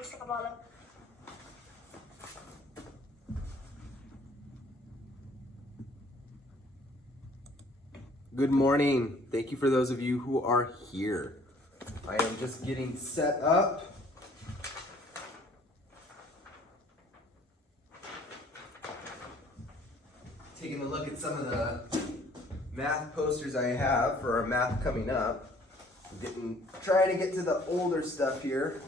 ayos sa kabalo. Good morning. Thank you for those of you who are here. I am just getting set up. Taking a look at some of the math posters I have for our math coming up. Trying to get to the older stuff here.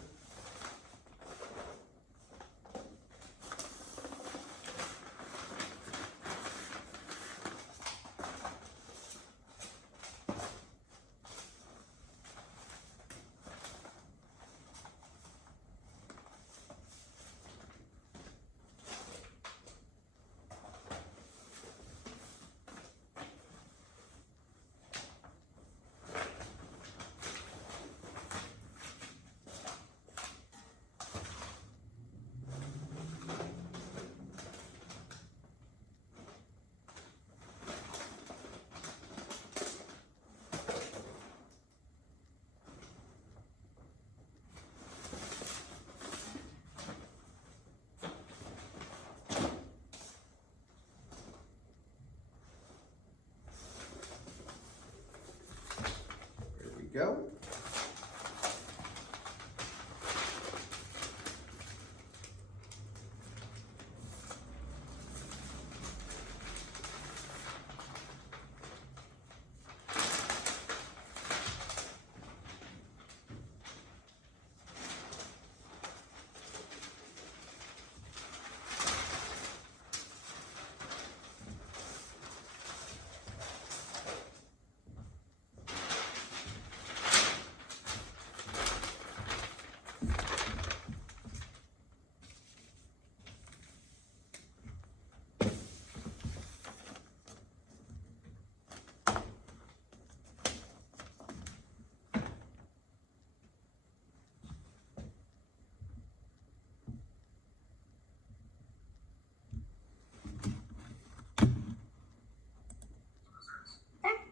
Go.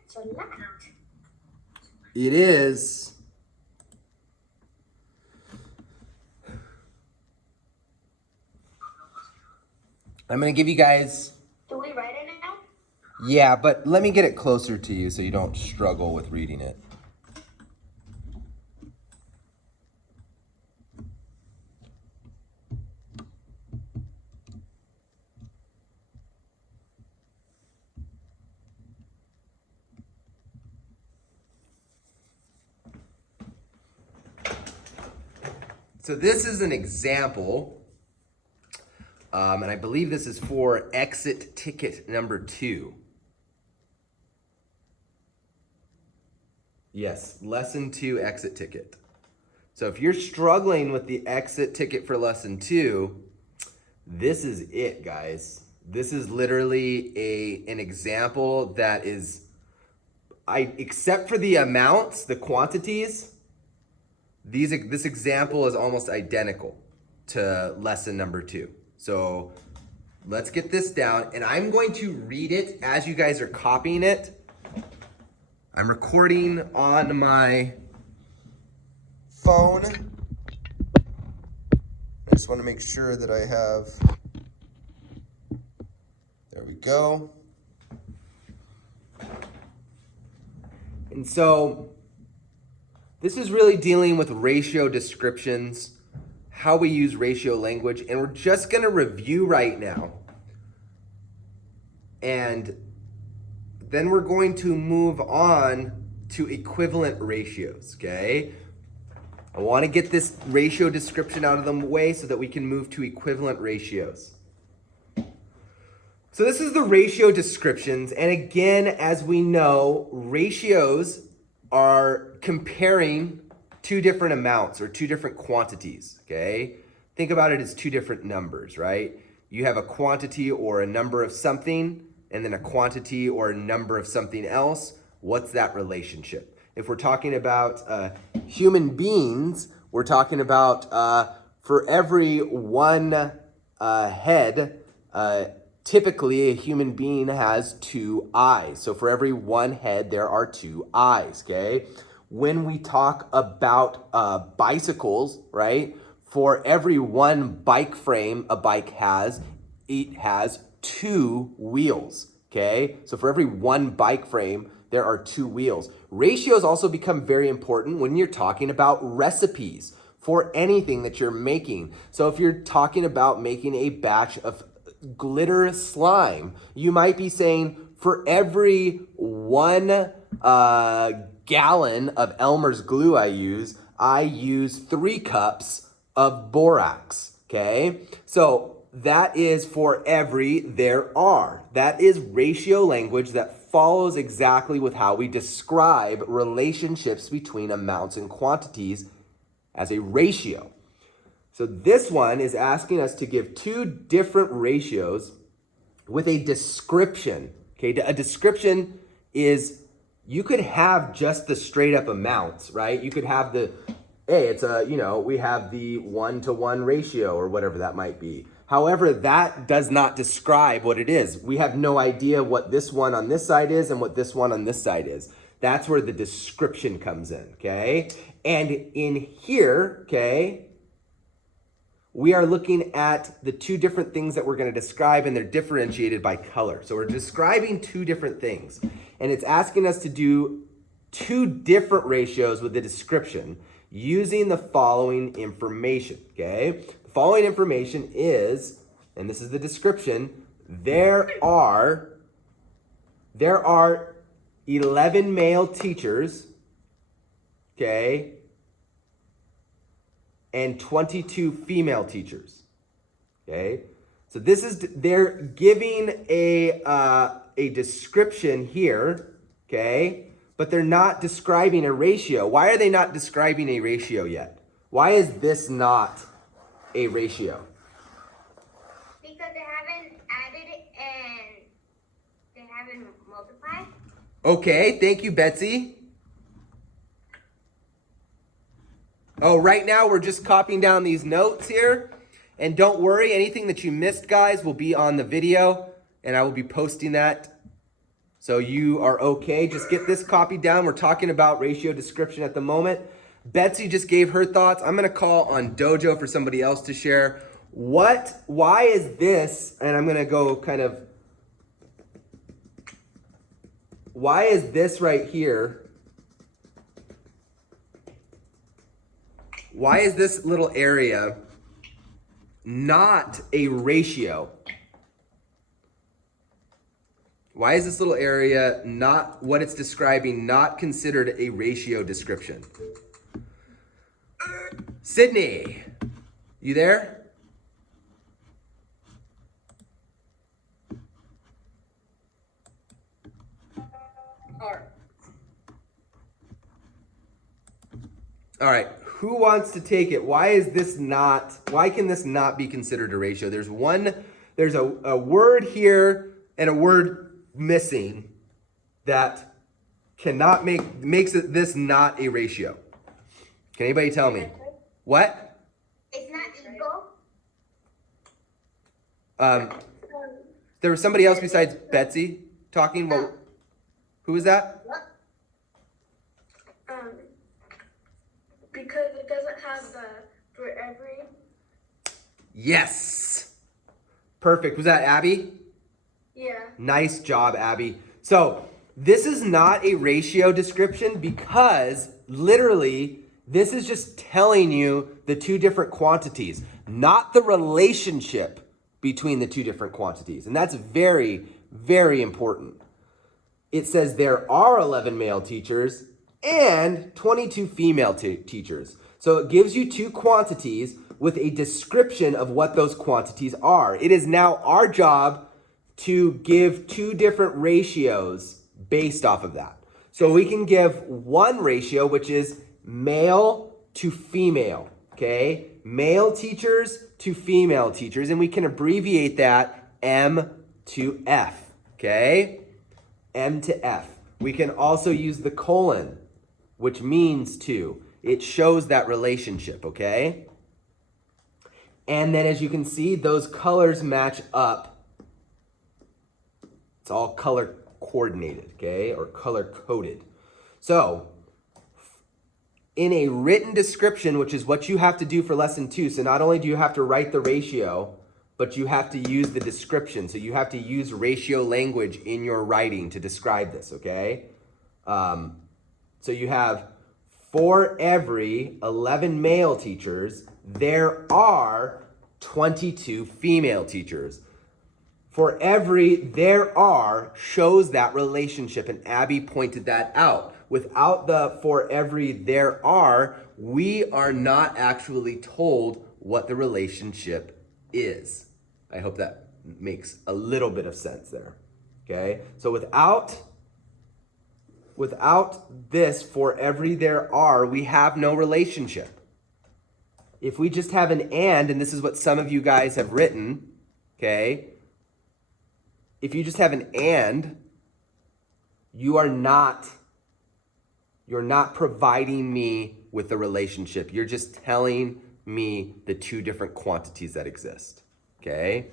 So loud. It is. I'm going to give you guys. Do we write it now? Yeah, but let me get it closer to you so you don't struggle with reading it. So this is an example, and I believe this is for exit ticket number 2. Yes, lesson 2 exit ticket. So if you're struggling with the exit ticket for lesson 2, this is it, guys. This is literally an example that is, except for the amounts, the quantities, this example is almost identical to lesson number 2. So let's get this down, and I'm going to read it as you guys are copying it. I'm recording on my phone. I just want to make sure that I have, there we go. And so this is really dealing with ratio descriptions, how we use ratio language, and we're just going to review right now. And then we're going to move on to equivalent ratios, okay? I want to get this ratio description out of the way so that we can move to equivalent ratios. So this is the ratio descriptions, and again, as we know, ratios are comparing two different amounts or two different quantities, okay? Think about it as two different numbers, right? You have a quantity or a number of something, and then a quantity or a number of something else. What's that relationship? If we're talking about human beings, we're talking about for every one head, typically a human being has 2 eyes. So for every one head, there are 2 eyes, okay? When we talk about bicycles, right? for every one bike frame a bike has, it has 2 wheels, okay? So for every one bike frame, there are 2 wheels. Ratios also become very important when you're talking about recipes for anything that you're making. So if you're talking about making a batch of glitter slime, you might be saying for every 1 gallon of Elmer's glue I use 3 cups of borax, okay? So that is for every there are. That is ratio language that follows exactly with how we describe relationships between amounts and quantities as a ratio. So this one is asking us to give 2 different ratios with a description. Okay, a description is, you could have just the straight up amounts, right? You could have the, hey, it's a, we have the 1-to-1 ratio or whatever that might be. However, that does not describe what it is. We have no idea what this one on this side is and what this one on this side is. That's where the description comes in, okay? And in here, okay, we are looking at the 2 different things that we're going to describe, and they're differentiated by color. So we're describing 2 different things, and it's asking us to do 2 different ratios with the description using the following information, okay? The following information is, and this is the description, there are 11 male teachers, okay, and 22 female teachers, okay? So this is, they're giving a description here, okay? But they're not describing a ratio. Why are they not describing a ratio yet? Why is this not a ratio? Because they haven't added it and they haven't multiplied. Okay, thank you, Betsy. Oh, right now we're just copying down these notes here. And don't worry, anything that you missed, guys, will be on the video, and I will be posting that. So you are okay. Just get this copied down. We're talking about ratio description at the moment. Betsy just gave her thoughts. I'm going to call on Dojo for somebody else to share. Why is this, and I'm going to go kind of, why is this right here? Why is this little area not a ratio? Why is this little area not what it's describing, not considered a ratio description? Sydney, you there? All right, who wants to take it? Why can this not be considered a ratio? There's a word here and a word missing that makes this not a ratio. Can anybody tell me? What? It's not equal. There was somebody else besides Betsy talking. Well, who was that? Because it doesn't have the for every. Yes. Perfect. Was that Abby? Yeah. Nice job, Abby. So this is not a ratio description because literally this is just telling you the 2 different quantities, not the relationship between the 2 different quantities. And that's very, very important. It says there are 11 male teachers and 22 female teachers. So it gives you 2 quantities with a description of what those quantities are. It is now our job to give 2 different ratios based off of that. So we can give one ratio, which is male to female, okay? Male teachers to female teachers, and we can abbreviate that M to F, okay? M to F. We can also use the colon, which means to. It shows that relationship, okay? And then as you can see, those colors match up. It's all color coordinated, okay? Or color coded. So in a written description, which is what you have to do for lesson 2. So not only do you have to write the ratio, but you have to use the description. So you have to use ratio language in your writing to describe this, okay? So you have, for every 11 male teachers, there are 22 female teachers. For every there are shows that relationship, and Abby pointed that out. Without the for every there are, we are not actually told what the relationship is. I hope that makes a little bit of sense there. Okay? So without this for every there are, we have no relationship. If we just have an and this is what some of you guys have written, okay? If you just have an and, you're not providing me with a relationship. You're just telling me the two different quantities that exist, okay?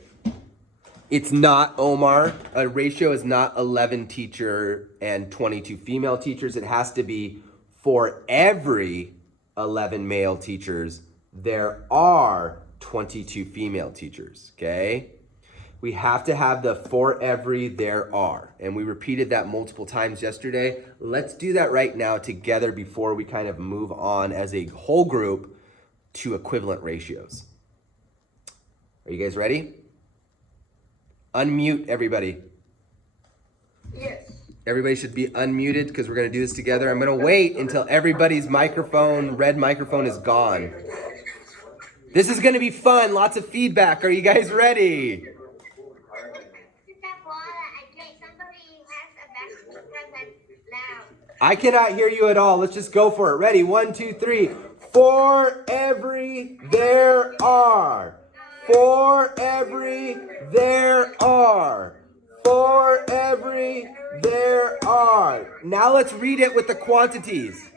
It's not, Omar, a ratio is not 11 teacher and 22 female teachers. It has to be for every 11 male teachers, there are 22 female teachers, okay? We have to have the for every there are. And we repeated that multiple times yesterday. Let's do that right now together before we kind of move on as a whole group to equivalent ratios. Are you guys ready? Unmute everybody. Yes. Everybody should be unmuted because we're going to do this together. I'm going to wait until everybody's red microphone is gone. This is going to be fun. Lots of feedback. Are you guys ready? I cannot hear you at all. Let's just go for it. Ready? 1, 2, 3. For every there are. For every there are. For every there are. Now let's read it with the quantities.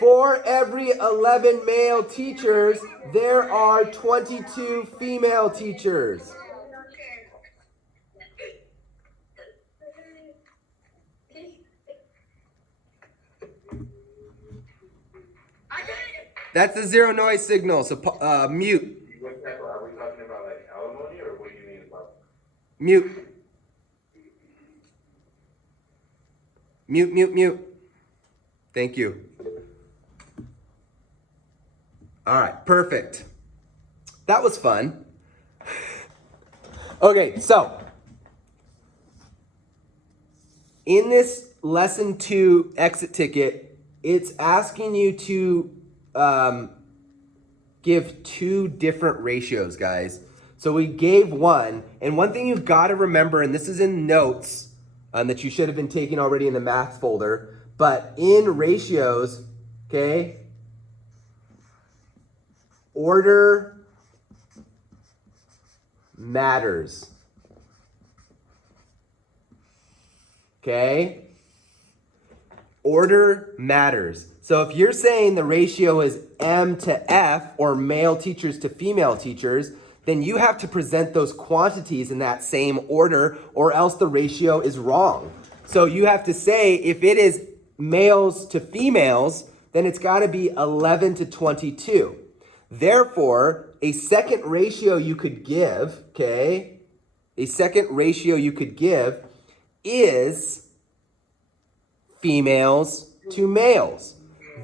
For every 11 male teachers, there are 22 female teachers. That's the zero noise signal, so mute. Are we talking about like alimony, or what do you mean about? Mute. Mute. Thank you. All right, perfect. That was fun. Okay, so in this lesson 2 exit ticket, it's asking you to give 2 different ratios, guys. So we gave one, and one thing you've got to remember, and this is in notes that you should have been taking already in the math folder, but in ratios, okay, order matters. Okay? Order matters. So if you're saying the ratio is M to F, or male teachers to female teachers, then you have to present those quantities in that same order, or else the ratio is wrong. So you have to say, if it is males to females, then it's got to be 11 to 22. Therefore, a second ratio you could give, okay, a second ratio you could give is females to males.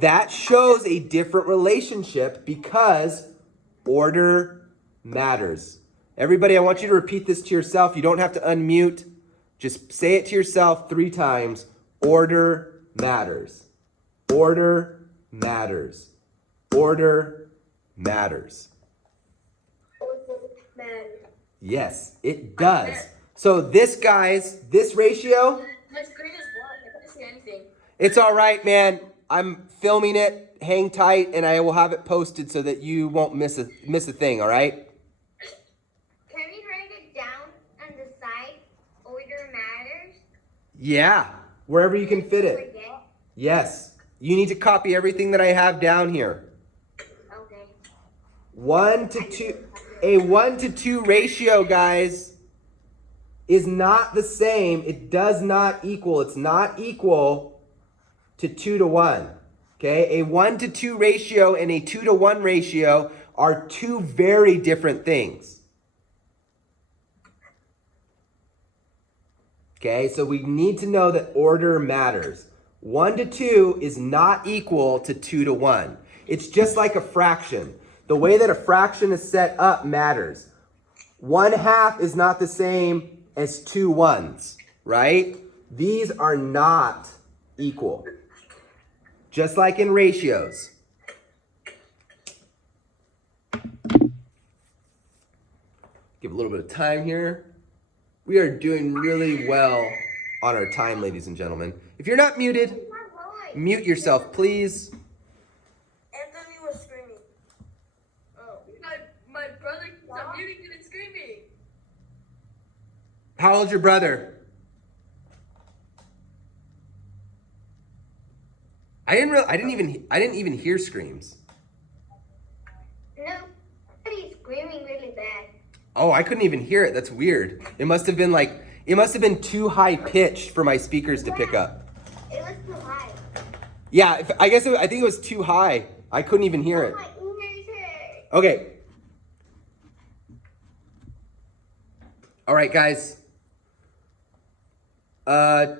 That shows a different relationship because order matters. Everybody, I want you to repeat this to yourself. You don't have to unmute. Just say it to yourself 3 times. Order matters. Order matters. Order matters. Yes, it does. So this, guys, this ratio, My screen is black. I can't see anything. it's all right, man. I'm filming it. Hang tight, and I will have it posted so that you won't miss a thing, all right? Can we write it down on the side? Order matters. Yeah, wherever you can fit it. Forget. Yes, you need to copy everything that I have down here. Okay. 1 to 2, a 1 to 2 ratio, guys, is not the same. It does not equal. It's not equal to 2 to 1. Okay, a 1-to-2 ratio and a 2-to-1 ratio are two very different things. Okay, so we need to know that order matters. 1-to-2 is not equal to 2-to-1. It's just like a fraction. The way that a fraction is set up matters. 1/2 is not the same as 2 ones, right? These are not equal. Just like in ratios. Give a little bit of time here. We are doing really well on our time, ladies and gentlemen. If you're not muted, My voice. mute yourself, please. Anthony was screaming. Oh. My brother keeps on muting and screaming. How old's your brother? I didn't even hear screams. No, somebody's screaming really bad. Oh, I couldn't even hear it. That's weird. It must have been too high pitched for my speakers to pick up. It was too high. Yeah, I think it was too high. I couldn't even hear it. My ears hurt. Okay. All right, guys. How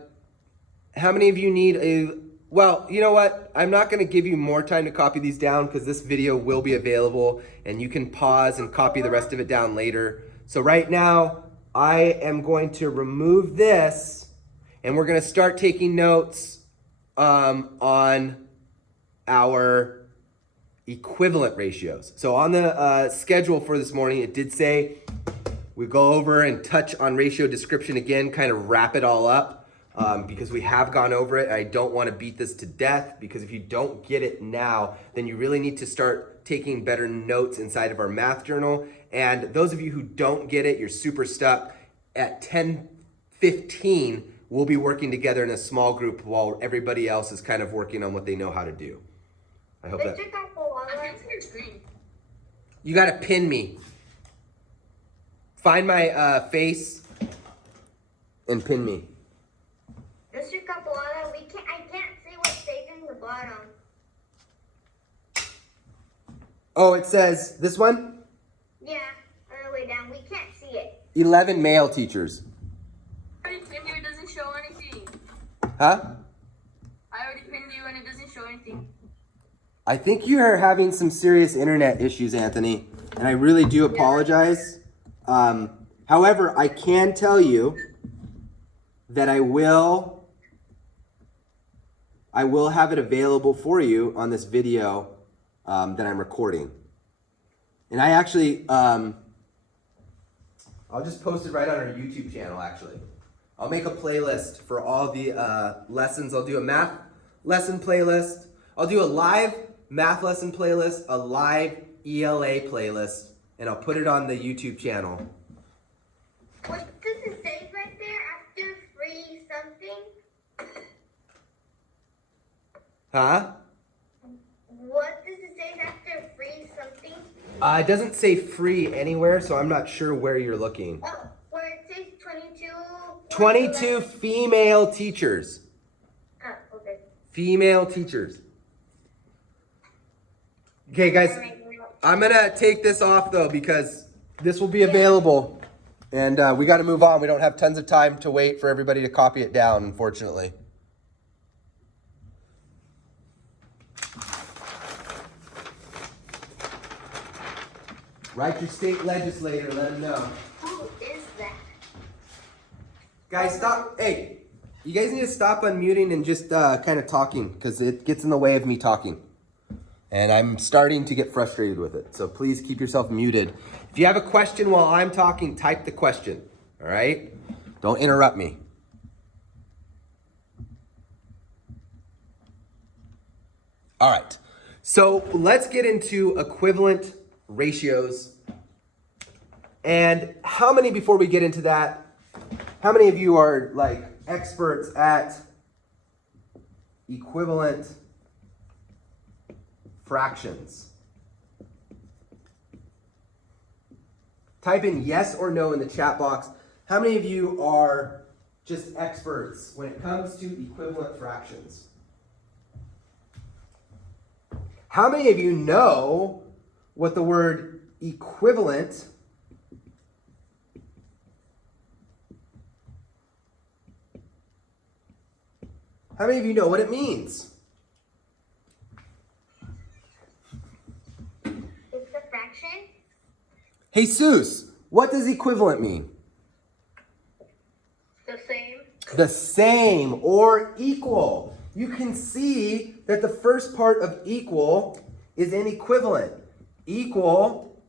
many of you need a... Well, you know what? I'm not going to give you more time to copy these down because this video will be available and you can pause and copy the rest of it down later. So right now, I am going to remove this and we're going to start taking notes on our equivalent ratios. So on the schedule for this morning, it did say we go over and touch on ratio description again, kind of wrap it all up. Because we have gone over it. I don't want to beat this to death because if you don't get it now, then you really need to start taking better notes inside of our math journal. And those of you who don't get it, you're super stuck. At 10:15, we'll be working together in a small group while everybody else is kind of working on what they know how to do. I hope that... Mr. Capoeira. I can't see your screen. You got to pin me. Find my face and pin me. Mr. Capoeira, I can't see what stays in the bottom. Oh, it says this one? Yeah, on the way down. We can't see it. 11 male teachers. I already pinned you, it doesn't show anything. Huh? I already pinned you and it doesn't show anything. I think you're having some serious internet issues, Anthony, and I really do apologize. However, I can tell you that I will have it available for you on this video that I'm recording. And I actually, I'll just post it right on our YouTube channel, actually. I'll make a playlist for all the lessons. I'll do a math lesson playlist. I'll do a live math lesson playlist, a live ELA playlist, and I'll put it on the YouTube channel. What does it say right there after free something? Huh? What does it say after free something? It doesn't say free anywhere, so I'm not sure where you're looking. Oh, where it says 22. 22 female teachers. Oh, okay. Female teachers. Okay, guys, I'm gonna take this off though because this will be available, and we got to move on. We don't have tons of time to wait for everybody to copy it down, unfortunately. Write your state legislator, let them know. Who is that? Guys, stop. Hey, you guys need to stop unmuting and just kind of talking because it gets in the way of me talking. And I'm starting to get frustrated with it. So please keep yourself muted. If you have a question while I'm talking, type the question. All right? Don't interrupt me. All right. So let's get into equivalent ratios. And how many, before we get into that, how many of you are like experts at equivalent fractions? Type in yes or no in the chat box. How many of you are just experts when it comes to equivalent fractions? How many of you know what the word equivalent How many of you know what it means? It's a fraction. Jesus, what does equivalent mean? The same. The same or equal. You can see that the first part of equal is an equivalent. Equal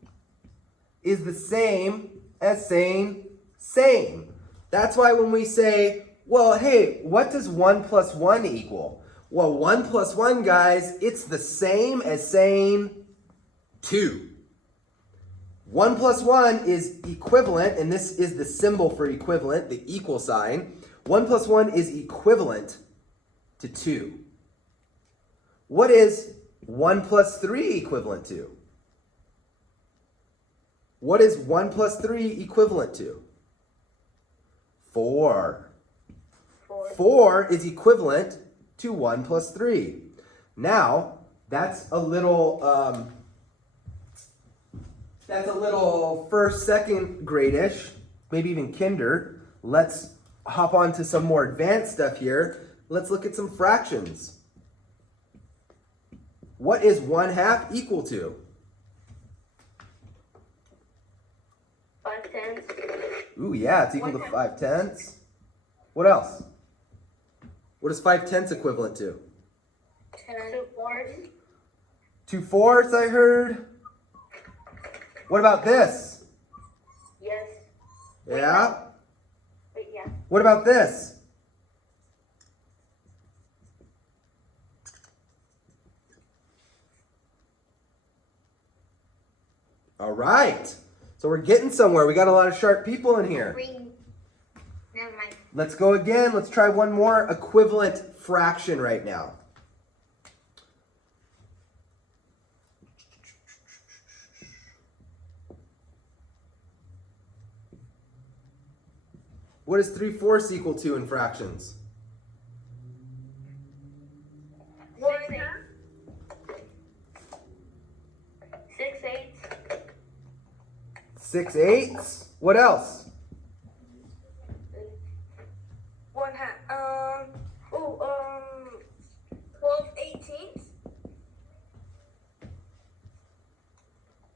is the same as saying same. That's why when we say, well, hey, what does 1 plus 1 equal? Well, 1 plus 1, guys, it's the same as saying 2. 1 plus 1 is equivalent, and this is the symbol for equivalent, the equal sign. 1 plus 1 is equivalent to 2. What is 1 plus 3 equivalent to? What is 1 plus 3 equivalent to? 4. 4 is equivalent to 1 plus 3. Now, that's a little first, second grade-ish, maybe even kinder. Let's hop on to some more advanced stuff here. Let's look at some fractions. What is 1/2 equal to? 5/10. Ooh, yeah, it's equal to 5/10. What else? What is 5/10 equivalent to? 2/4. 2/4, I heard. What about this? Yes. Yeah? Wait, yeah. What about this? All right. So we're getting somewhere. We got a lot of sharp people in here. Green. Never mind. Let's go again. Let's try one more equivalent fraction right now. What is 3/4 equal to in fractions? 1/2. 6/8. 6/8. What else? 1/2. 12/18.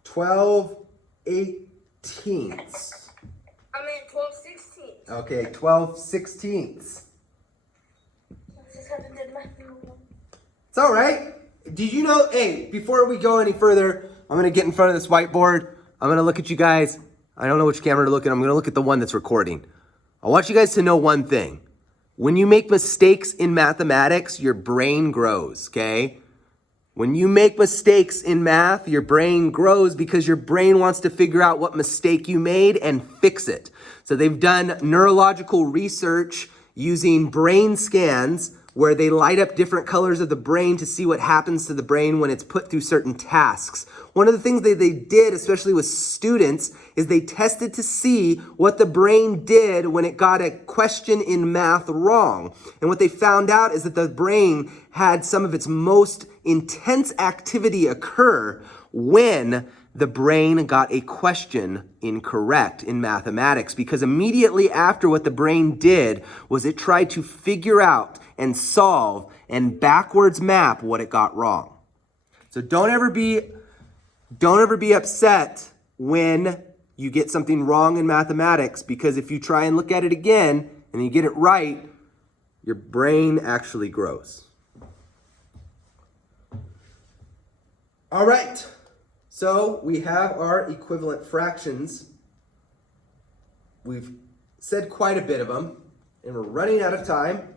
12/18. I mean 12/16. Okay, 12/16. It's all right. Did you know, hey, before we go any further, I'm going to get in front of this whiteboard. I'm going to look at you guys. I don't know which camera to look at. I'm going to look at the one that's recording. I want you guys to know one thing. When you make mistakes in mathematics, your brain grows, okay? When you make mistakes in math, your brain grows because your brain wants to figure out what mistake you made and fix it. So they've done neurological research using brain scans where they light up different colors of the brain to see what happens to the brain when it's put through certain tasks. One of the things that they did, especially with students, is they tested to see what the brain did when it got a question in math wrong. And what they found out is that the brain had some of its most intense activity occur when the brain got a question incorrect in mathematics, because immediately after what the brain did was it tried to figure out and solve and backwards map what it got wrong. So don't ever be upset when you get something wrong in mathematics, because if you try and look at it again and you get it right, your brain actually grows. All right. So we have our equivalent fractions. We've said quite a bit of them, and we're running out of time.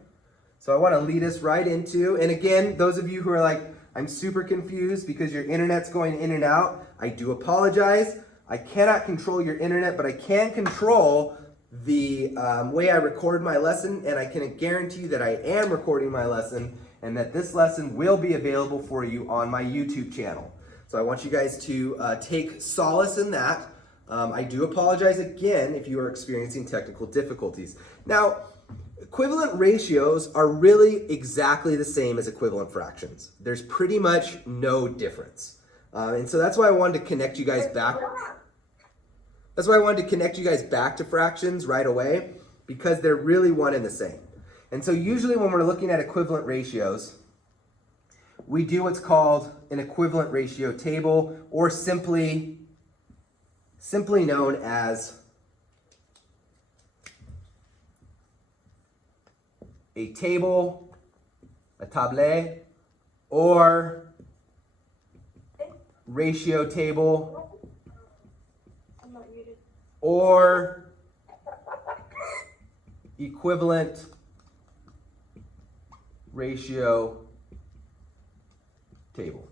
So I want to lead us right into, and again, those of you who are like, I'm super confused because your internet's going in and out, I do apologize. I cannot control your internet, but I can control the way I record my lesson, and I can guarantee you that I am recording my lesson and that this lesson will be available for you on my YouTube channel. So I want you guys to take solace in that. I do apologize again if you are experiencing technical difficulties. Now, equivalent ratios are really exactly the same as equivalent fractions. There's pretty much no difference. And so that's why I wanted to connect you guys back. That's why I wanted to connect you guys back to fractions right away, because they're really one and the same. And so usually when we're looking at equivalent ratios, we do what's called an equivalent ratio table, or simply known as a table, a table, or ratio table, or equivalent ratio table.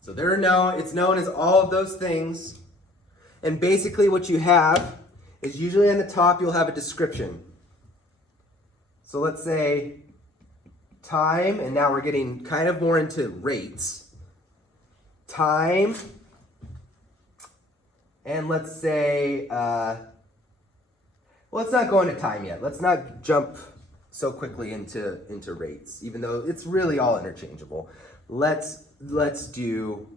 So it's known as all of those things. And basically what you have is usually on the top you'll have a description. So let's say time, and now we're getting kind of more into rates. Time, and let's say, let's not go into time yet. Let's not jump so quickly into rates, even though it's really all interchangeable. Let's do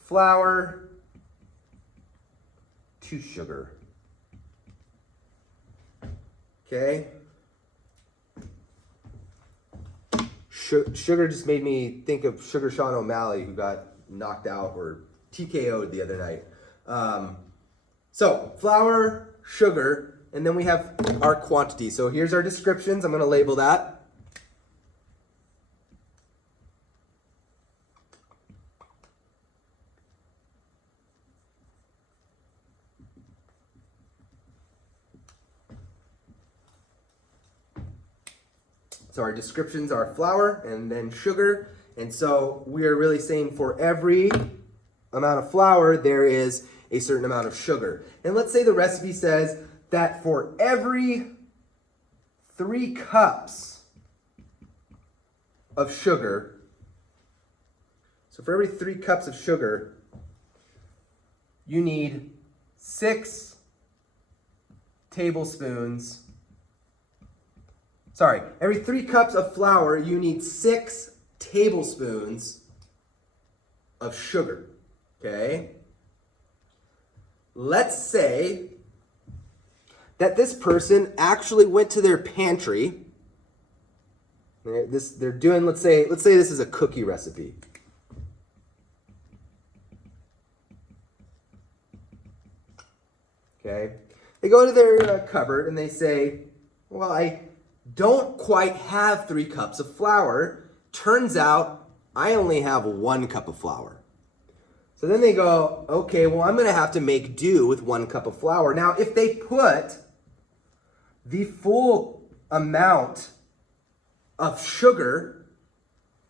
flour to sugar. Okay. Sugar just made me think of Sugar Sean O'Malley, who got knocked out or TKO'd the other night. So flour, sugar, and then we have our quantity. So here's our descriptions. I'm going to label that. So our descriptions are flour and then sugar. And so we are really saying for every amount of flour, there is a certain amount of sugar. And let's say the recipe says that for every 3 cups of sugar, so for every 3 cups of sugar, you need 6 tablespoons. Sorry, every 3 cups of flour, you need 6 tablespoons of sugar, okay? Let's say that this person actually went to their pantry. They're doing, let's say this is a cookie recipe. Okay? They go to their cupboard and they say, well, I don't quite have 3 cups of flour. Turns out I only have 1 cup of flour. So then they go, okay, well, I'm going to have to make do with 1 cup of flour. Now, if they put the full amount of sugar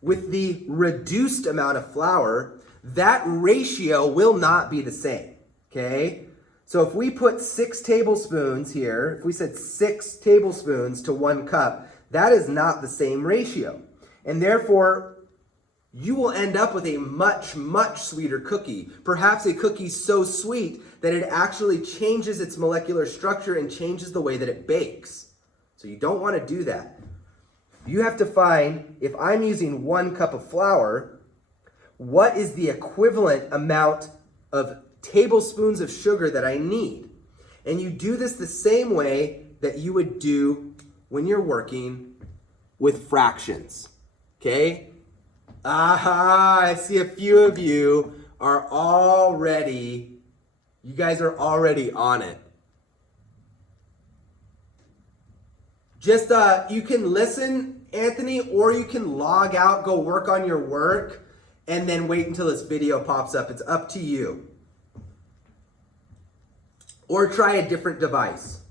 with the reduced amount of flour, that ratio will not be the same, okay? So if we put 6 tablespoons here, if we said 6 tablespoons to 1 cup, that is not the same ratio. And therefore, you will end up with a much, much sweeter cookie. Perhaps a cookie so sweet that it actually changes its molecular structure and changes the way that it bakes. So you don't want to do that. You have to find, if I'm using 1 cup of flour, what is the equivalent amount of tablespoons of sugar that I need. And you do this the same way that you would do when you're working with fractions. Okay? Aha, I see a few of you are already, you guys are already on it. Just, you can listen, Anthony, or you can log out, go work on your work, and then wait until this video pops up. It's up to you. Or try a different device.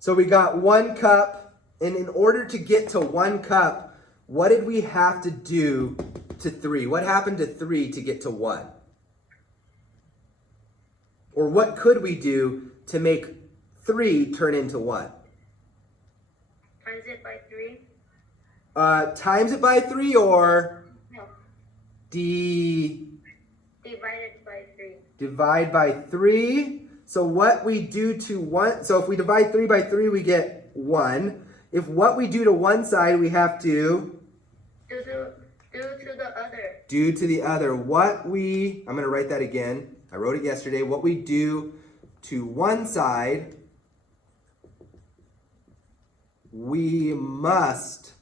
So we got 1 cup, and in order to get to 1 cup, what did we have to do to 3? What happened to 3 to get to 1? Or what could we do to make 3 turn into 1? Times it by 3? Times it by 3 or No. divide Divided by 3. by 3. So what we do to one, so if we divide 3 by 3, we get 1. If what we do to one side, we have to Do to the other. do to the other. I'm going to write that again. I wrote it yesterday. What we do to one side, we must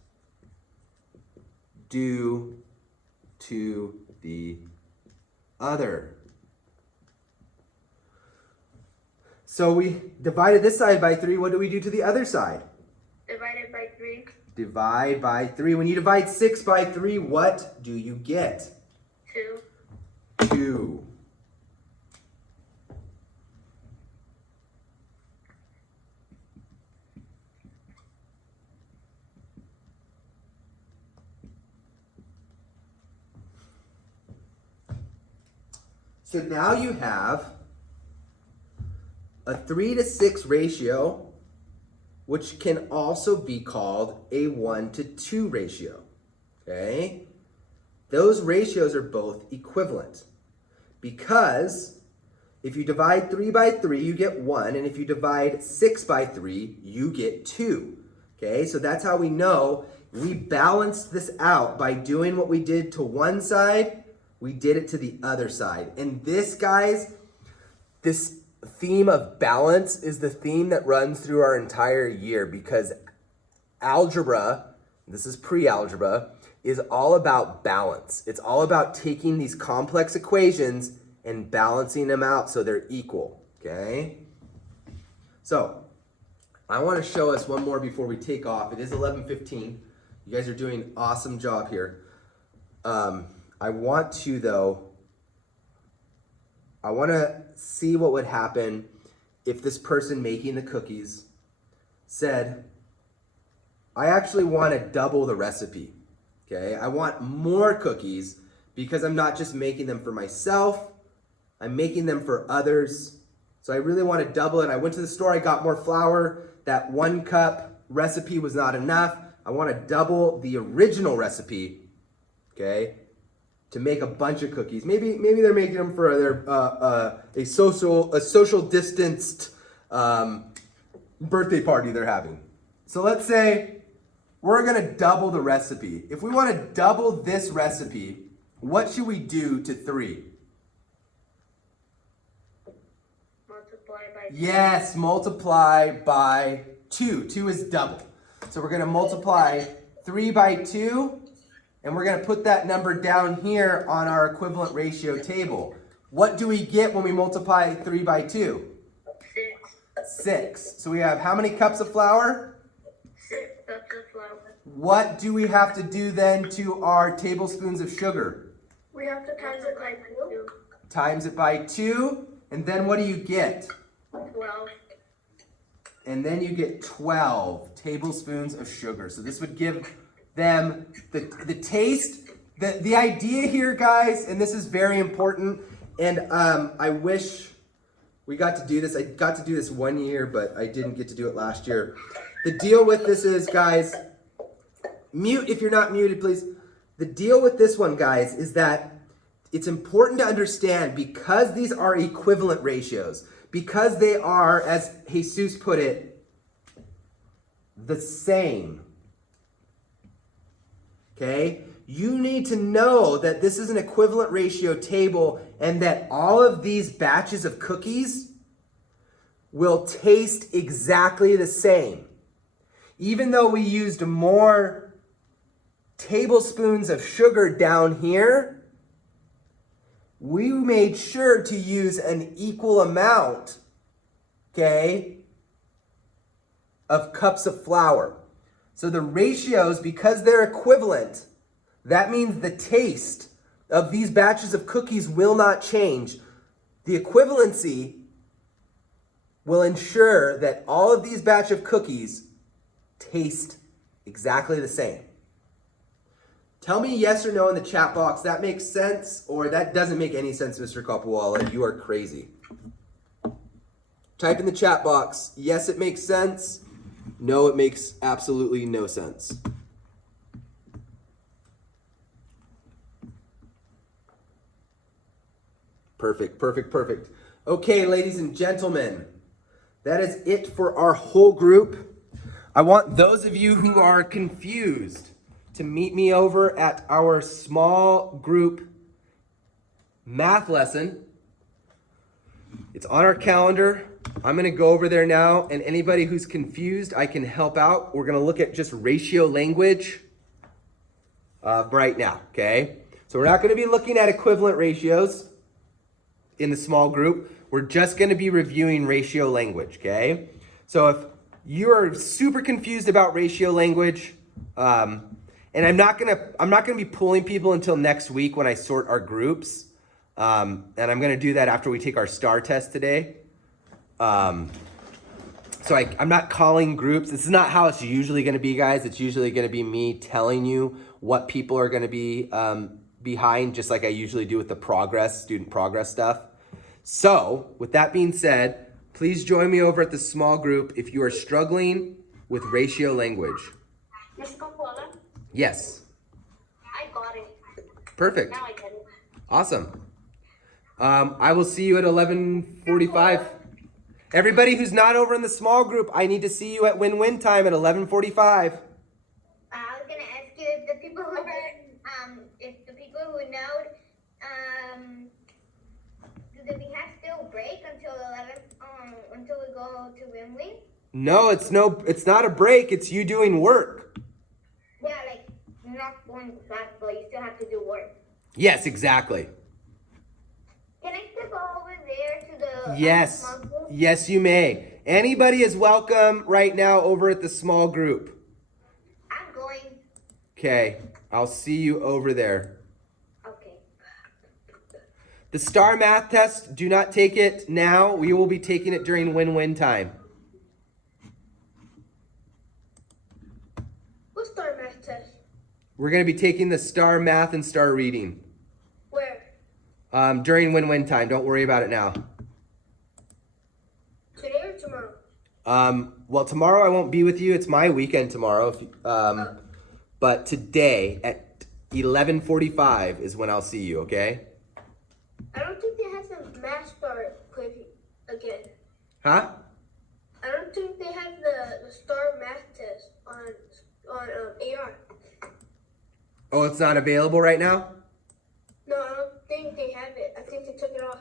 do to the other. So we divided this side by 3. What do we do to the other side? Divided by 3. Divide by 3. When you divide 6 by 3, what do you get? 2. 2. So now you have a 3 to 6 ratio, which can also be called a 1 to 2 ratio. Okay? Those ratios are both equivalent because if you divide 3 by 3, you get 1, and if you divide 6 by 3, you get 2. Okay? So that's how we know we balanced this out by doing what we did to one side, we did it to the other side. And this, guys, this theme of balance is the theme that runs through our entire year because algebra, this is pre-algebra, is all about balance. It's all about taking these complex equations and balancing them out so they're equal, okay? So, I want to show us one more before we take off. It is 11:15. You guys are doing an awesome job here. I want to see what would happen if this person making the cookies said, I actually want to double the recipe, okay? I want more cookies because I'm not just making them for myself, I'm making them for others. So I really want to double it. I went to the store, I got more flour. That 1 cup recipe was not enough. I want to double the original recipe, okay? To make a bunch of cookies. Maybe they're making them for their a social distanced birthday party they're having. So let's say we're gonna double the recipe. If we want to double this recipe, what should we do to 3? Multiply by 2. Yes, multiply by 2. 2 is double. So we're gonna multiply 3 by 2. And we're going to put that number down here on our equivalent ratio table. What do we get when we multiply 3 by 2? 6. 6. So we have how many cups of flour? 6 cups of flour. What do we have to do then to our tablespoons of sugar? We have to times it by 2. Times it by 2. And then what do you get? 12. And then you get 12 tablespoons of sugar. So this would give them the taste. The idea here, guys, and this is very important, and I wish we got to do this. I got to do this one year, but I didn't get to do it last year. The deal with this is, guys, mute if you're not muted, please. The deal with this one, guys, is that it's important to understand because these are equivalent ratios, because they are, as Jesus put it, the same. Okay, you need to know that this is an equivalent ratio table and that all of these batches of cookies will taste exactly the same. Even though we used more tablespoons of sugar down here, we made sure to use an equal amount, okay, of cups of flour. So the ratios, because they're equivalent, that means the taste of these batches of cookies will not change. The equivalency will ensure that all of these batch of cookies taste exactly the same. Tell me yes or no in the chat box. That makes sense, or that doesn't make any sense, Mr. Kapawala. You are crazy. Type in the chat box, yes, it makes sense. No, it makes absolutely no sense. Perfect. Okay, ladies and gentlemen, that is it for our whole group. I want those of you who are confused to meet me over at our small group math lesson. It's on our calendar. I'm going to go over there now, and anybody who's confused, I can help out. We're going to look at just ratio language right now, okay? So we're not going to be looking at equivalent ratios in the small group. We're just going to be reviewing ratio language, okay? So if you're super confused about ratio language, and I'm not gonna be pulling people until next week when I sort our groups, and I'm gonna do that after we take our STAR test today. So I'm not calling groups. This is not how it's usually gonna be, guys. It's usually gonna be me telling you what people are gonna be behind, just like I usually do with the student progress stuff. So with that being said, please join me over at the small group if you are struggling with ratio language. Miss Capola, Yes. I got it. Perfect. Now I get it. Awesome. I will see you at 11:45. Everybody who's not over in the small group, I need to see you at win-win time at 11:45. I was gonna ask you if the people who know, do we have still break until 11? Until we go to win-win? No, it's not a break. It's you doing work. Yeah, like not going to class, but you still have to do work. Yes, exactly. Can I still go over there to the Yes. small group? Yes, you may. Anybody is welcome right now over at the small group. I'm going. Okay, I'll see you over there. Okay. The STAR math test, do not take it now. We will be taking it during win-win time. What's STAR math test? We're going to be taking the STAR math and STAR reading Where? during win-win time. Don't worry about it now. Today or tomorrow? Well, tomorrow I won't be with you. It's my weekend tomorrow. But today at 11:45 is when I'll see you, okay? I don't think they have the math STAR quiz again. Huh? I don't think they have the STAR math test on AR. Oh, it's not available right now? No, I don't think they have it. I think they took it off.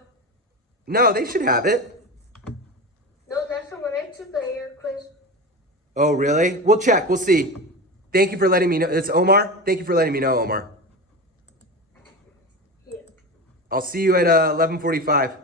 No, they should have it. No, that's the one I took the AR quiz. Oh, really? We'll check. We'll see. Thank you for letting me know. It's Omar. Thank you for letting me know, Omar. Yeah. I'll see you at 11:45.